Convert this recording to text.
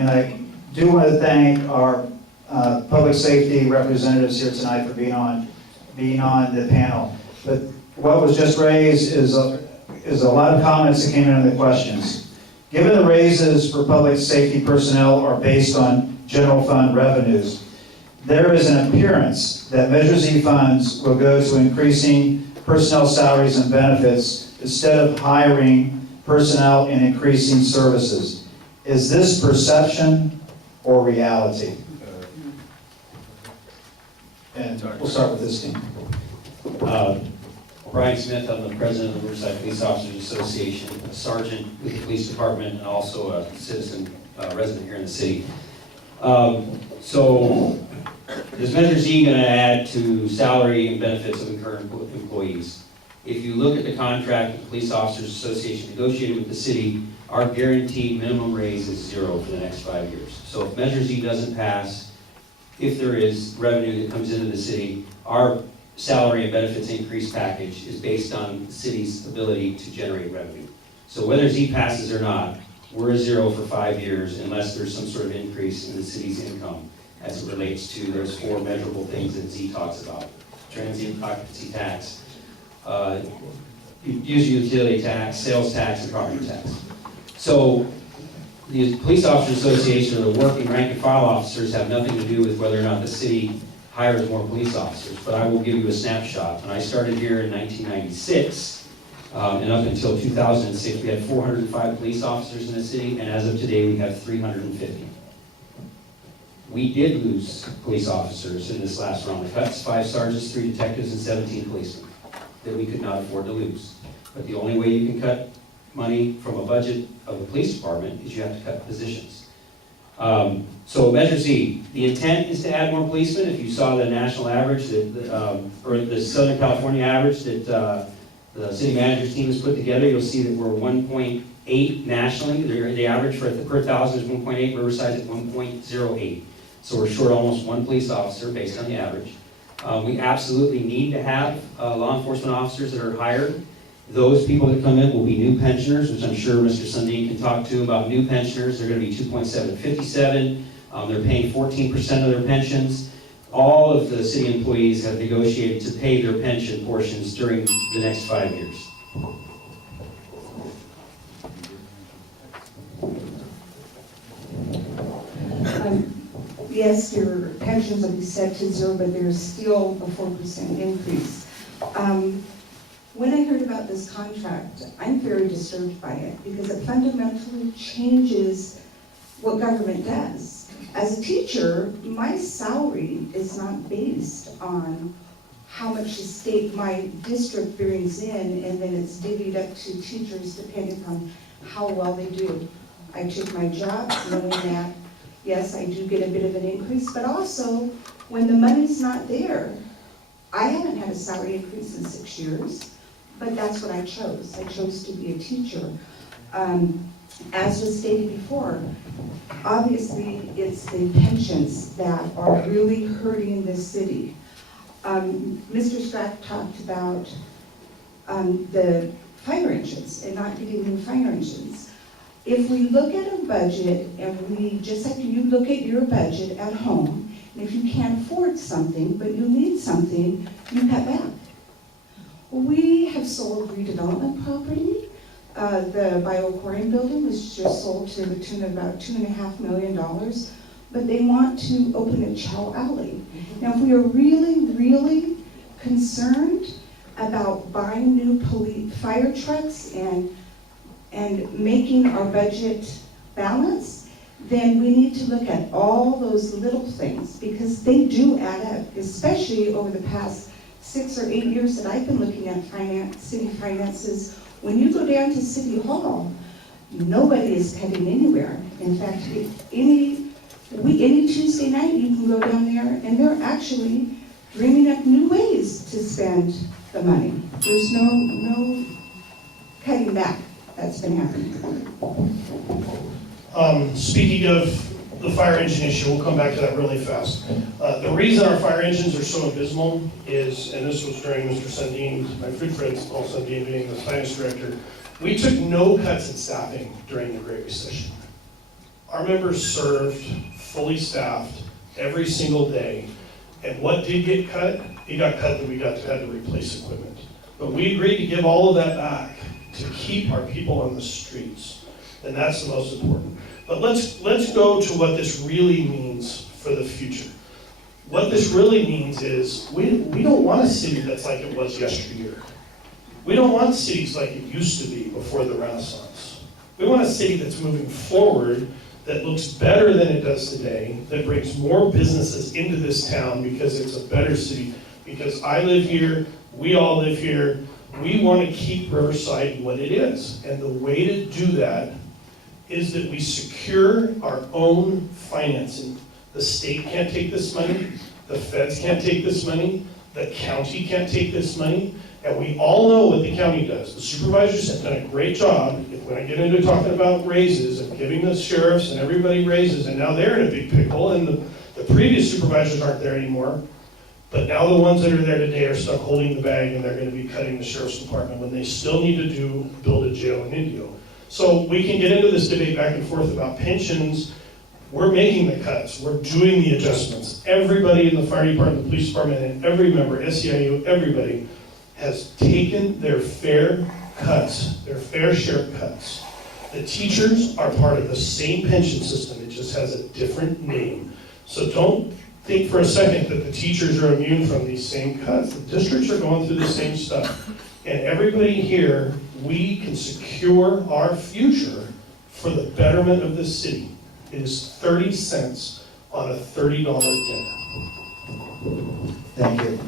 And I do want to thank our public safety representatives here tonight for being on the panel. But what was just raised is a lot of comments that came in on the questions. Given the raises for public safety personnel are based on general fund revenues, there is an appearance that Measure Z funds will go to increasing personnel salaries and benefits instead of hiring personnel and increasing services. Is this perception or reality? And we'll start with this team. Brian Smith, I'm the president of the Riverside Police Officers Association, a sergeant with the police department, and also a citizen resident here in the city. So, is Measure Z going to add to salary and benefits of current employees? If you look at the contract the Police Officers Association negotiated with the city, our guaranteed minimum raise is 0 for the next 5 years. So if Measure Z doesn't pass, if there is revenue that comes into the city, our salary and benefits increase package is based on the city's ability to generate revenue. So whether Z passes or not, we're 0 for 5 years unless there's some sort of increase in the city's income as it relates to those 4 measurable things that Z talks about. Transient occupancy tax, user utility tax, sales tax, and property tax. So the Police Officers Association or the working rank and file officers have nothing to do with whether or not the city hires more police officers, but I will give you a snapshot. When I started here in 1996, and up until 2006, we had 405 police officers in the city, and as of today, we have 350. We did lose police officers in this last round of cuts, 5 sergeants, 3 detectives, and 17 policemen that we could not afford to lose. But the only way you can cut money from a budget of the police department is you have to cut positions. So Measure Z, the intent is to add more policemen. If you saw the national average, or the Southern California average that the city manager's team has put together, you'll see that we're 1.8 nationally. The average for per thousand is 1.8, Riverside's at 1.08. So we're short almost 1 police officer based on the average. We absolutely need to have law enforcement officers that are hired. Those people that come in will be new pensioners, which I'm sure Mr. Sundin can talk to about new pensioners. They're going to be 2.757. They're paying 14% of their pensions. All of the city employees have negotiated to pay their pension portions during the next 5 years. Yes, your pensions will be set to 0, but there's still a 4% increase. When I heard about this contract, I'm very disturbed by it because it fundamentally changes what government does. As a teacher, my salary is not based on how much the state, my district brings in, and then it's divvied up to teachers depending on how well they do. I took my job knowing that, yes, I do get a bit of an increase, but also when the money's not there, I haven't had a salary increase in 6 years. But that's what I chose. I chose to be a teacher. As was stated before, obviously it's the pensions that are really hurting this city. Mr. Strack talked about the fire engines and not getting new fire engines. If we look at a budget and we, just like you look at your budget at home, and if you can't afford something, but you need something, you cut back. We have sold redevelopment property. The bioaquarium building was just sold to the tune of about $2.5 million, but they want to open a chow alley. Now, if we are really, really concerned about buying new fire trucks and making our budget balanced, then we need to look at all those little things because they do add up, especially over the past 6 or 8 years that I've been looking at city finances. When you go down to City Hall, nobody is cutting anywhere. In fact, any Tuesday night you can go down there and they're actually dreaming up new ways to spend the money. There's no cutting back that's been happening. Speaking of the fire engine issue, we'll come back to that really fast. The reason our fire engines are so abysmal is, and this was during Mr. Sundin, my good friend Paul Sundin being the finance director, we took no cuts in staffing during the Great Recession. Our members served, fully staffed, every single day. And what did get cut? It got cut that we had to replace equipment. But we agreed to give all of that back to keep our people on the streets. And that's the most important. But let's go to what this really means for the future. What this really means is we don't want a city that's like it was yesteryear. We don't want cities like it used to be before the Renaissance. We want a city that's moving forward, that looks better than it does today, that brings more businesses into this town because it's a better city, because I live here, we all live here. We want to keep Riverside what it is. And the way to do that is that we secure our own financing. The state can't take this money, the feds can't take this money, the county can't take this money, and we all know what the county does. The supervisors have done a great job. When I get into talking about raises and giving the sheriffs and everybody raises, and now they're in a big pickle, and the previous supervisors aren't there anymore, but now the ones that are there today are stuck holding the bag, and they're going to be cutting the sheriff's department when they still need to build a jail in Indio. So we can get into this debate back and forth about pensions. We're making the cuts. We're doing the adjustments. Everybody in the fire department, the police department, and every member, SEIU, everybody has taken their fair cuts, their fair share cuts. The teachers are part of the same pension system. It just has a different name. So don't think for a second that the teachers are immune from these same cuts. The districts are going through the same stuff. And everybody here, we can secure our future for the betterment of this city. It is 30 cents on a $30 dinner. Thank you.